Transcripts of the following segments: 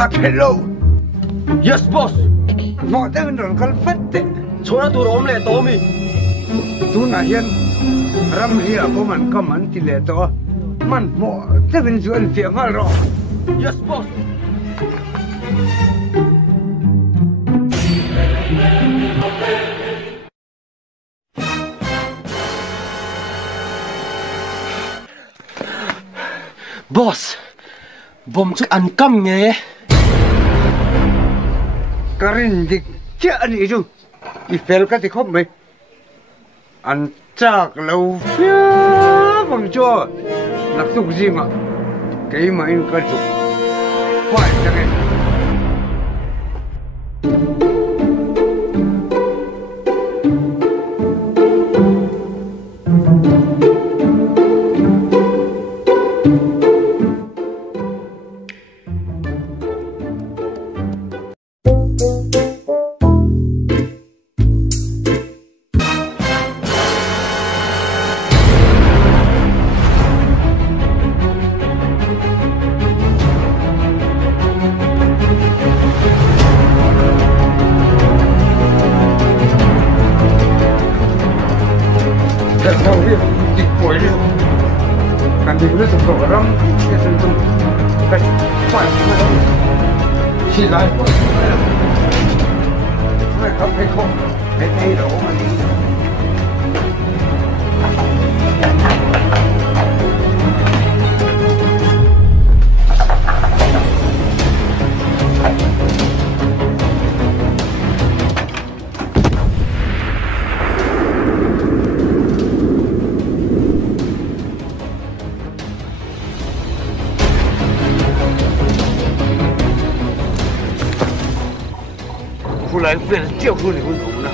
Got hello. Yes, boss. Mọi thứ nó cần phát triển. Số nó tụi ôm lệ tố mi. Tu na hiền. Ram hiền của mình có mình thì lệ tố. Mình mọi thứ bên dưới phía ngay rồi. Yes, boss. Boss, bom chút ăn căm nghe. Karin dik chưa ăn gì chứ? Ifel cái thì không mấy. Ăn chắc lâu phía bằng cho. Nặc tục gì mà. Cái mà anh có tục. Phải chẳng em. Đầu tiên dịch cuối đi, càng dịch nó sụp đổ lắm, cái sân tung, cái phải mà đâu, chỉ lại quá, phải không, cái thay đổi mà đi.出来为了救出你们狗呢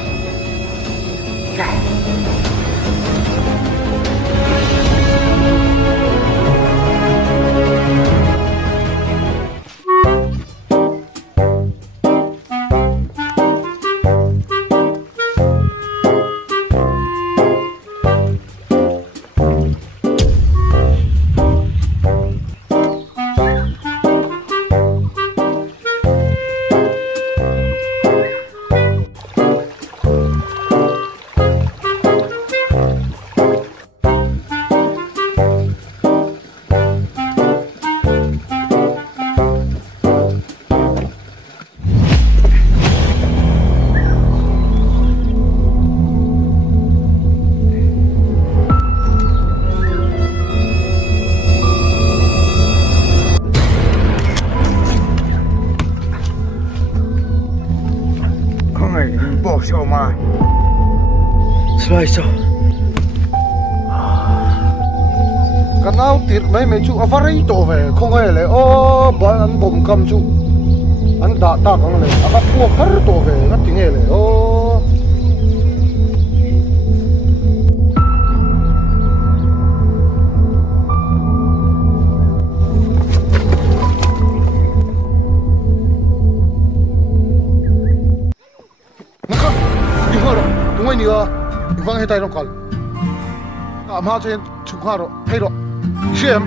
！Bỏ sao mà Slice. Canal tiệt mấy mấy chú avarai to về không ai lại ô bọn anh bom cầm chú anh đã ta cái này anh Puak hết to về cái tiếng này ô tunggu ini ah, ibang hitai lokal. Amha chen chungha ro, hey ro, shem,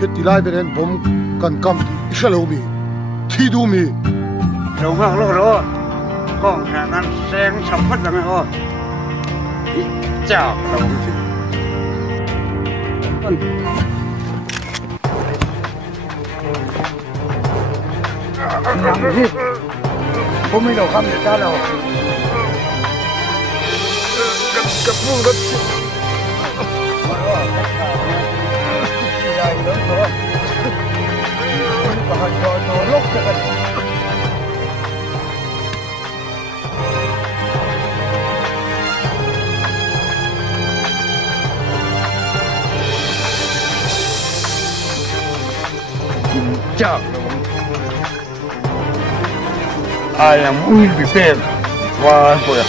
hit tilai beren bom kan kam ishalo mi, thidu mi. đâu ngang lô rồi, con nhà ăn sen sắm hết rồi ho. Chào đâu chứ. Làm gì? Không biết đâu không được ra đâu. Gặp luôn đó chứ. Lớn rồi. Và họ lúc cho mình. Chào. I am will be paid. Why for